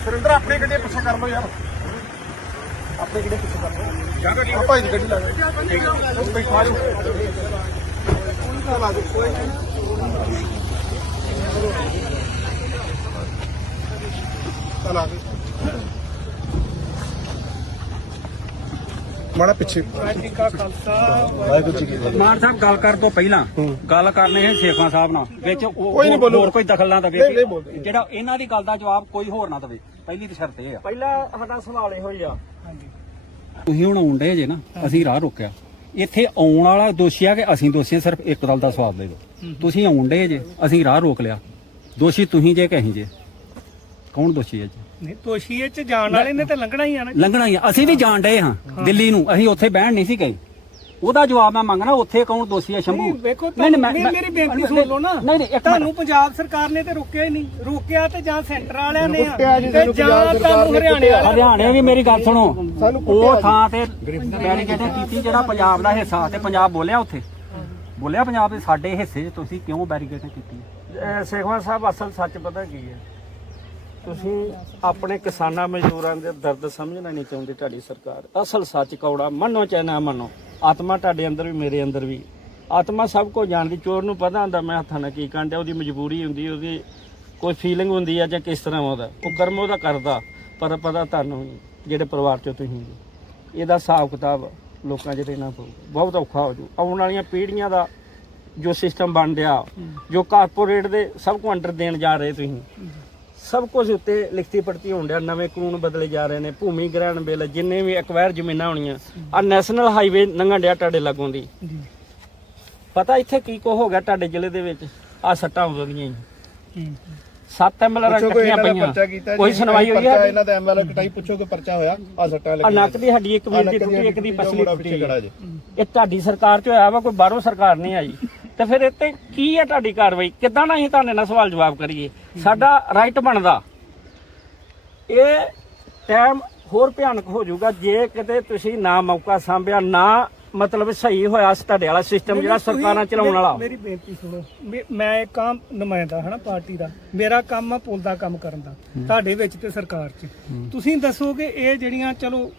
ਸੁਰਿੰਦਰ ਆਪਣੀ ਗੱਡੀ ਪਿੱਛੇ ਕਰ ਲਓ ਯਾਰ ਆਪਣੀ ਗੱਡੀ ਪਿੱਛੇ ਕਰ ਲਓ ਜਾਂ ਗੱਡੀ ਆਪਾਂ ਹੀ ਗੱਡੀ ਲਾ ਦੇ ਠੀਕ ਹੈ ਉਹ ਬੈਠਾ ਜਾਓ ਲਾ ਦੇ ਕੋਈ ਚਲਾ ਦੇ ਮਾੜਾ ਪਿੱਛੇ। ਵਾਹਿਗੁਰੂ ਜੀ ਕੀ ਫਤਿਹ ਮਾਨ ਸਾਹਿਬ ਗੱਲ ਕਰਨ ਤੋਂ ਪਹਿਲਾਂ ਗੱਲ ਕਰਨੀ ਹੈ ਸ਼ੇਖਾਂ ਸਾਹਿਬ ਨਾਲ ਵਿੱਚ ਕੋਈ ਨਹੀਂ ਬੋਲੋ। ਹੋਰ ਕੋਈ ਦਖਲ ਨਾ ਦੇਵੇ। ਜਿਹੜਾ ਇਹਨਾਂ ਦੀ ਗੱਲ ਦਾ ਜਵਾਬ ਕੋਈ ਹੋਰ ਨਾ ਦੇਵੇ। ਪਹਿਲੀ ਤਾਂ ਸ਼ਰਤ ਇਹ ਆ। ਪਹਿਲਾ ਸਾਡਾ ਸਵਾਲ ਇਹੋ ਹੀ ਆ ਤੁਸੀਂ ਹੁਣ ਆਉਂਦੇ ਜੇ ਨਾ ਅਸੀਂ ਰਾਹ ਰੋਕਿਆ। ਇੱਥੇ ਆਉਣ ਵਾਲਾ ਦੋਸ਼ੀ ਆ ਕਿ ਅਸੀਂ ਦੋਸ਼ੀ ਆ ਸਿਰਫ ਇੱਕ ਗੱਲ ਦਾ ਸਵਾਦ ਦੇ ਦਿਓ। ਤੁਸੀਂ ਆਉਂਦੇ ਜੇ ਅਸੀਂ ਰਾਹ ਰੋਕ ਲਿਆ। ਦੋਸ਼ੀ ਤੁਸੀਂ ਜੇ ਕਿ ਅਸੀਂ ਜੇ? ਕੌਣ ਦੋਸ਼ੀ ਹੈ ਜੀ? ਨਹੀਂ ਦੋਸ਼ੀ ਇਹ ਚ ਜਾਣ ਵਾਲੇ ਨੇ ਤੇ ਲੰਘਣਾ ਹੀ ਆ ਨਾ। ਲੰਘਣਾ ਹੀ ਆ। ਅਸੀਂ ਵੀ ਜਾਣ ਡਏ ਹਾਂ ਦਿੱਲੀ ਨੂੰ। ਅਸੀਂ ਉੱਥੇ ਬਹਿਣ ਨਹੀਂ ਸੀ ਗਏ। ਉਹਦਾ ਜਵਾਬ ਮੈਂ ਮੰਗਣਾ ਉੱਥੇ ਕੌਣ ਦੋਸ਼ੀ ਹੈ ਸ਼ੰਭੂ? ਨਹੀਂ, ਵੇਖੋ ਨਹੀਂ, ਨਹੀਂ, ਤੁਹਾਨੂੰ- ਮੈਂ- ਮੇਰੀ- ਮੇਰੀ ਬੇਨਤੀ ਸੁਣ ਲਓ ਨਾ। ਨਹੀਂ ਨਹੀਂ ਇੱਕ ਤੁਹਾਨੂੰ ਮਿੰਟ ਪੰਜਾਬ ਸਰਕਾਰ ਨੇ ਤੇ ਰੋਕਿਆ ਹੀ ਨਹੀਂ। ਰੋਕਿਆ ਤੇ ਜਾਂ ਸੈਂਟਰ ਵਾਲਿਆਂ ਨੇ ਆ। ਕੁੱਟਿਆ ਜੀ ਤੇ ਸਾਨੂੰ ਜਾਂ ਪੰਜਾਬ ਸਰਕਾਰ ਤੁਹਾਨੂੰ ਨੇ ਹਰਿਆਣੇ ਵਾਲਿਆਂ ਨੇ ਹਰਿਆਣੇ ਵੀ ਮੇਰੀ ਗੱਲ ਸੁਣੋ। ਸਾਨੂੰ ਕੁੱਟਿਆ ਉਹ। ਥਾਂ ਤੇ ਬੈਰੀਕੇਡ ਕੀਤੀ ਜਿਹੜਾ ਪੰਜਾਬ ਦਾ ਹਿੱਸਾ ਤੇ ਪੰਜਾਬ ਬੋਲਿਆ ਉੱਥੇ। ਬੋਲਿਆ ਪੰਜਾਬ ਦੇ ਸਾਡੇ ਹਿੱਸੇ 'ਚ ਤੁਸੀਂ ਕਿਉਂ ਬੈਰੀਕੇਡ ਕੀਤੀ ਸੇਖਵਾਂ ਸਾਹਿਬ ਅਸਲ ਸੱਚ ਪਤਾ ਕੀ ਹੈ? ਤੁਸੀਂ ਆਪਣੇ ਕਿਸਾਨਾਂ ਮਜ਼ਦੂਰਾਂ ਦੇ ਦਰਦ ਸਮਝਣਾ ਨਹੀਂ ਚਾਹੁੰਦੀ ਤੁਹਾਡੀ ਸਰਕਾਰ। ਅਸਲ ਸੱਚ ਕੌੜਾ ਮੰਨੋ ਚਾਹੇ ਨਾ ਮੰਨੋ ਆਤਮਾ ਤੁਹਾਡੇ ਅੰਦਰ ਵੀ ਮੇਰੇ ਅੰਦਰ ਵੀ। ਆਤਮਾ ਸਭ ਕੋ ਜਾਣਦੀ ਚੋਰ ਨੂੰ ਪਤਾ ਹੁੰਦਾ ਮੈਂ ਹੱਥਾਂ ਨਾਲ ਕੀ ਕਾਂਡਿਆ ਉਹਦੀ ਮਜਬੂਰੀ ਹੁੰਦੀ ਉਹਦੀ ਕੋਈ ਫੀਲਿੰਗ ਹੁੰਦੀ ਆ ਜਾਂ ਕਿਸ ਤਰ੍ਹਾਂ ਉਹਦਾ। ਉਹ ਕਰਮ ਉਹਦਾ ਕਰਦਾ ਪਰ ਪਤਾ ਤੁਹਾਨੂੰ ਜਿਹੜੇ ਪਰਿਵਾਰ ਚੋਂ ਤੁਸੀਂ ਇਹਦਾ ਹਿਸਾਬ ਕਿਤਾਬ ਲੋਕਾਂ 'ਚ ਰਹਿਣਾ ਪਊਗਾ ਬਹੁਤ ਔਖਾ ਹੋ ਜੂ ਆਉਣ ਵਾਲੀਆਂ ਪੀੜ੍ਹੀਆਂ ਦਾ ਜੋ ਸਿਸਟਮ ਬਣ ਰਿਹਾ ਜੋ ਕਾਰਪੋਰੇਟ ਦੇ ਸਭ ਕੋ ਅੰਡਰ ਦੇਣ ਜਾ ਰਹੇ ਤੁਸੀਂ ਸਭ ਕੁਝ ਉੱਤੇ ਲਿਖਤੀ ਪੜਤੀ ਹੋਣ ਡਿਆ। ਨਵੇਂ ਕਾਨੂੰਨ ਬਦਲੇ ਜਾ ਰਹੇ ਨੇ ਭੂਮੀ ਗ੍ਰਹਿਣ ਬਿੱਲ ਜਿੰਨੇ ਵੀ ਐਕਵਾਇਰ ਜ਼ਮੀਨਾਂ ਹੋਣੀਆਂ ਆ ਨੈਸ਼ਨਲ ਹਾਈਵੇ ਲੰਘਣ ਡਿਆ ਤੁਹਾਡੇ ਲਾਗੋਂ ਦੀ। ਪਤਾ ਇੱਥੇ ਕੀ ਕੋ ਹੋ ਗਿਆ ਤੁਹਾਡੇ ਜ਼ਿਲ੍ਹੇ ਦੇ ਵਿੱਚ? ਆ ਸੱਟਾਂ ਉਦੋਂ ਦੀਆਂ ਹੀ ਸੱਤ ਐਮਐਲਆਰ ਇਕੱਠੀਆਂ ਪਈਆਂ। ਜੀ ਕੋਈ ਸੁਣਵਾਈ ਹੋਈ ਹੈ ਇਹਨਾਂ ਦਾ ਐਮਐਲਏ ਕਟਾਈ ਪੁੱਛੋ ਕਿ ਪਰਚਾ ਹੋਇਆ ਆ ਸੱਟਾਂ ਆ ਲੱਗੀਆਂ ਨੱਕ ਦੀ ਹੱਡੀ ਇੱਕ ਵੀਰ ਦੀ ਟੁੱਟੀ ਇੱਕ ਦੀ ਜੋ ਪਸਲੀ ਟੁੱਟੀ। ਜੀ। ਇਹ ਤੁਹਾਡੀ ਸਰਕਾਰ ਚ ਹੋਇਆ ਵਾ ਕੋਈ ਬਾਹਰੋਂ ਸਰਕਾਰ ਨਹੀਂ ਆਈ? ਤੇ ਫਿਰ ਇੱਥੇ ਕੀ ਹੈ ਤੁਹਾਡੀ ਕਾਰਵਾਈ? ਕਿੱਦਾਂ ਨਾ ਅਸੀਂ ਤੁਹਾਡੇ ਨਾਲ ਸਵਾਲ ਜਵਾਬ ਕਰੀਏ? ਸਾਡਾ ਰਾਈਟ ਬਣਦਾ। ਇਹ ਟਾਈਮ ਹੋਰ ਭਿਆਨਕ ਹੋ ਜਾਊਗਾ ਜੇ ਕਿਤੇ ਤੁਸੀਂ ਨਾ ਮੌਕਾ ਸਾਂਭਿਆ ਨਾ ਮਤਲਬ ਸਹੀ ਹੋਇਆ ਤੁਹਾਡੇ ਵਾਲਾ ਸਿਸਟਮ ਜਿਹੜਾ ਸਰਕਾਰਾਂ ਚਲਾਉਣ ਵਾਲਾ। ਮੇਰੀ ਬੇਨਤੀ ਸੁਣੋ। ਮੇ- ਇੱਕ ਆਮ ਨੁਮਾਇੰਦਾ ਹਾਂ ਨਾ ਪਾਰਟੀ ਦਾ। ਮੇਰਾ ਕੰਮ ਆ ਪੁੱਲ ਦਾ ਕੰਮ ਕਰਨ ਦਾ ਤੁਹਾਡੇ ਵਿੱਚ ਤੇ ਸਰਕਾਰ 'ਚ। ਤੁਸੀਂ ਦੱਸੋ ਕਿ ਇਹ ਜਿਹੜੀਆਂ ਚਲੋ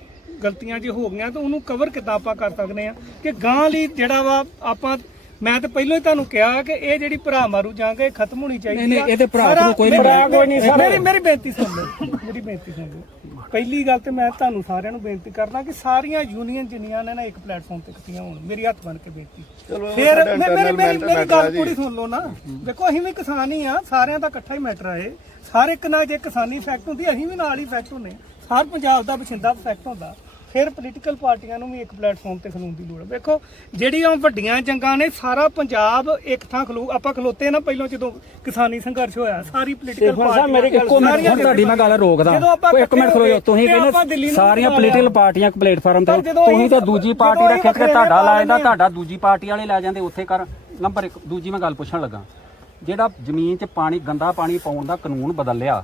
ਗਲਤੀਆਂ ਜੇ ਹੋ ਗਈਆਂ ਤਾਂ ਉਹਨੂੰ ਕਵਰ ਕਿੱਦਾਂ ਆਪਾਂ ਕਰ ਸਕਦੇ ਆ ਕਿ ਗਾਂ ਲਈ ਜਿਹੜਾ ਵਾ ਆਪਾਂ ਮੈਂ ਤਾਂ ਪਹਿਲਾਂ ਹੀ ਤੁਹਾਨੂੰ ਕਿਹਾ ਕਿ ਇਹ ਜਿਹੜੀ ਭਰਾ ਮਾਰੂ ਜੰਗ ਇਹ ਖਤਮ ਹੋਣੀ ਚਾਹੀਦੀ ਨਹੀਂ, ਆ। ਇਹਦੇ ਭਰਾ ਸਾਰਾ- ਨੂੰ ਕੋਈ ਨਹੀਂ। ਮੇਰੀ- ਭਰਾ ਕੋਈ ਨਹੀਂ, ਸਾਰੇ- ਮੇਰੀ ਮੇਰੀ ਬੇਨਤੀ ਸੁਣ ਲਓ ਮੇਰੀ ਬੇਨਤੀ ਸੁਣ ਲਓ। ਪਹਿਲੀ ਗੱਲ ਤੇ ਮੈਂ ਤੁਹਾਨੂੰ ਸਾਰਿਆਂ ਨੂੰ ਬੇਨਤੀ ਕਰਦਾ ਕਿ ਸਾਰੀਆਂ ਯੂਨੀਅਨ ਜਿੰਨੀਆਂ ਨੇ ਨਾ ਇੱਕ ਪਲੇਟਫਾਰਮ ਤੇ ਇਕੱਠੀਆਂ ਹੋਣ ਮੇਰੀ ਹੱਥ ਬਣ ਕੇ ਬੇਨਤੀ। ਫਿਰ ਮੇਰੀ ਮੇਰੀ ਗੱਲ। ਪੂਰੀ ਸੁਣ ਲਓ ਨਾ। ਦੇਖੋ ਅਸੀਂ ਵੀ ਕਿਸਾਨ ਹੀ ਆ ਸਾਰਿਆਂ ਦਾ ਇਕੱਠਾ ਹੀ ਮੈਟਰ ਆ ਇਹ। ਹਰ ਇੱਕ ਨਾਲ ਜੇ ਕਿਸਾਨੀ ਇਫੈਕਟ ਹੁੰਦੀ ਅਸੀਂ ਵੀ ਨਾਲ ਹੀ ਇਫੈਕਟ ਹੁੰਨੇ। ਹਰ ਪੰਜਾਬ ਦਾ ਬਸਿੰਦਾ ਇਫੈਕਟ ਹੁੰਦਾ। ਫਿਰ ਪੋਲੀਟੀਕਲ ਪਾਰਟੀਆਂ ਨੂੰ ਵੀ ਇੱਕ ਪਲੇਟਫਾਰਮ ਤੇ ਖਲੋਣ ਦੀ ਲੋੜ ਹੈ ਵੇਖੋ ਜਿਹੜੀਆਂ ਵੱਡੀਆਂ ਜੰਗਾਂ ਨੇ ਸਾਰਾ ਪੰਜਾਬ ਇੱਕ ਥਾਂ ਖਲੋ ਆਪਾਂ ਖਲੋਤੇ ਨਾ ਪਹਿਲਾਂ ਜਦੋਂ ਕਿਸਾਨੀ ਸੰਘਰਸ਼ ਹੋਇਆ ਸਾਰੀ ਪੋਲੀਟੀਕਲ ਸਾਹਿਬ, ਮੇਰੀ ਗੱਲ ਇੱਕੋ ਮਿੰਟ ਹੁਣ ਤੁਹਾਡੀ ਮੈਂ ਗੱਲ ਰੋਕਦਾ ਇੱਕ ਮਿੰਟ ਖਲੋ ਤੁਸੀਂ ਕਹਿੰਦੇ ਸਾਰੀਆਂ। ਪੋਲੀਟੀਕਲ ਪਾਰਟੀਆਂ ਇੱਕ ਪਲੇਟਫਾਰਮ ਤੇ ਤੁਸੀਂ ਤਾਂ ਦੂਜੀ ਪਾਰਟੀ ਦਾ ਖਿੱਚ ਕੇ ਤੁਹਾਡਾ ਲਾ ਜਾਂਦਾ। ਤੁਹਾਡਾ ਦੂਜੀ ਪਾਰਟੀ ਵਾਲੇ ਲੈ ਜਾਂਦੇ ਉੱਥੇ ਕਰ ਨੰਬਰ 1 ਦੂਜੀ ਮੈਂ ਗੱਲ ਪੁੱਛਣ ਲੱਗਾ ਜਿਹੜਾ ਜ਼ਮੀਨ 'ਚ ਪਾਣੀ ਗੰਦਾ ਪਾਣੀ ਪਾਉਣ ਦਾ ਕਾਨੂੰਨ ਬਦਲ ਲਿਆ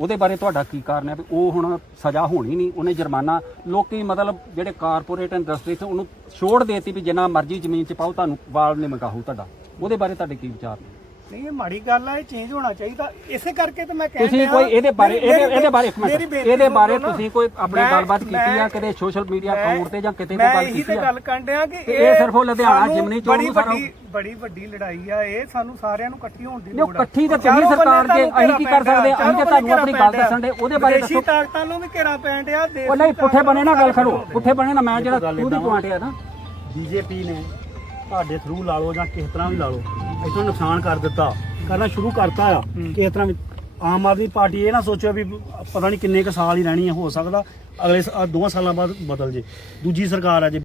ਉਹਦੇ ਬਾਰੇ ਤੁਹਾਡਾ ਕੀ ਕਾਰਨ ਹੈ? ਵੀ ਉਹ ਹੁਣ ਸਜ਼ਾ ਹੋਣੀ ਨਹੀਂ, ਉਹਨੇ ਜੁਰਮਾਨਾ ਲੋਕੀ ਮਤਲਬ ਜਿਹੜੇ ਕਾਰਪੋਰੇਟ ਇੰਡਸਟਰੀ ਤੇ ਉਹਨੂੰ ਛੋੜ ਦੇਤੀ ਵੀ ਜਿੰਨਾ ਮਰਜ਼ੀ ਜ਼ਮੀਨ 'ਚ ਪਾਓ, ਤੁਹਾਨੂੰ ਵਾਲ ਨੇ ਮਗਾਹੂ ਤੁਹਾਡਾ। ਉਹਦੇ ਬਾਰੇ ਤੁਹਾਡੇ ਕੀ ਵਿਚਾਰ ਨੇ? ਨਹੀਂ ਇਹ ਮਾੜੀ ਗੱਲ ਆ ਇਹ ਚੇਂਜ ਹੋਣਾ ਚਾਹੀਦਾ। ਇਸੇ ਕਰਕੇ ਤਾਂ ਮੈਂ ਕਹਿ ਤੁਸੀਂ ਰਿਹਾ ਕੋਈ ਇਹਦੇ ਬਾਰੇ ਮੇਰੀ- ਇਹਦੇ ਮੇਰੀ- ਇਹਦੇ ਬਾਰੇ ਇੱਕ ਮੇਰੀ ਮਿੰਟ ਬੇਨਤੀ ਇਹਦੇ ਸੁਣ ਬਾਰੇ ਲਓ ਨਾ। ਤੁਸੀਂ ਕੋਈ ਆਪਣੀ ਮੈਂ- ਗੱਲਬਾਤ ਕੀਤੀ ਆ ਮੈਂ- ਕਿਤੇ ਸੋਸ਼ਲ ਮੀਡੀਆ ਮੈਂ- ਅਕਾਊਂਟ ਤੇ ਜਾਂ ਕਿਤੇ ਮੈਂ ਕੋਈ ਗੱਲ ਇਹੀ ਕੀਤੀ ਤੇ ਆ? ਗੱਲ ਕਰਨ ਡਿਆ ਕਿ ਤੇ ਇਹ ਸਿਰਫ ਉਹ ਲੁਧਿਆਣਾ ਸਾਨੂੰ ਜਿਮਨੀ ਚੋਣ ਬੜੀ ਨੂੰ ਸਾਰਾ- ਵੱਡੀ ਬੜੀ ਵੱਡੀ ਲੜਾਈ ਆ ਇਹ ਸਾਨੂੰ ਸਾਰਿਆਂ ਨੂੰ ਇਕੱਠੀ ਹੋਣ ਦੀ ਨਹੀਂ, ਉਹ ਲੋੜ ਆ। ਇਕੱਠੀ ਤਾਂ ਚਾਰੋਂ ਤੁਸੀਂ ਸਰਕਾਰ ਬੰਨੇ ਜੇ ਅਸੀਂ ਕੀ ਕਰ ਤੁਹਾਨੂੰ ਸਕਦੇ ਹਾਂ? ਅਸੀਂ ਤਾਂ ਤੁਹਾਨੂੰ ਆਪਣੀ ਗੱਲ ਘੇਰਾ ਦੱਸਣ ਦੇ, ਉਹਦੇ ਬਾਰੇ ਵਿਦੇਸ਼ੀ ਦੱਸੋ। ਤਾਕਤਾਂ ਨੂੰ ਵੀ ਘੇਰਾ ਪੈਣ ਡਿਆ ਦੇਸ਼ ਉਹ ਨਹੀਂ ਦੀ ਪੁੱਠੇ ਬਣੇ ਨਾ ਗੱਲ ਤਾਕਤਾਂ ਕਰੋ। ਨੂੰ ਪੁੱਠੇ ਬਣੇ ਨਾ ਮੈਂ ਜਿਹੜਾ ਤੂੰ ਦੀ ਪੁਆਇੰਟ ਹੈ ਨਾ ਬੀਜੇਪੀ ਨੇ ਤੁਹਾਡੇ ਥਰੂ ਲਾ ਲਓ ਜਾਂ ਕਿਸ ਤਰ੍ਹਾਂ ਵੀ ਲਾ ਲਓ। ਇਥੋਂ ਨੁਕਸਾਨ ਕਰ ਦਿੱਤਾ ਕਰਨਾ ਸ਼ੁਰੂ ਕਰਤਾ ਆ। ਕਿਸ ਤਰ੍ਹਾਂ ਵੀ ਆਮ ਆਦਮੀ ਪਾਰਟੀ ਇਹ ਨਾ ਸੋਚਿਓ ਵੀ ਪਤਾ ਨਹੀਂ ਕਿੰਨੇ ਕੁ ਸਾਲ ਹੀ ਰਹਿਣੀ ਹੈ ਹੋ ਸਕਦਾ ਅਗਲੇ ਸ- ਆਹ ਦੋਵਾਂ ਸਾਲਾਂ ਬਾਅਦ ਬਦਲ ਜੇ। ਦੂਜੀ ਸਰਕਾਰ ਆ ਜੇ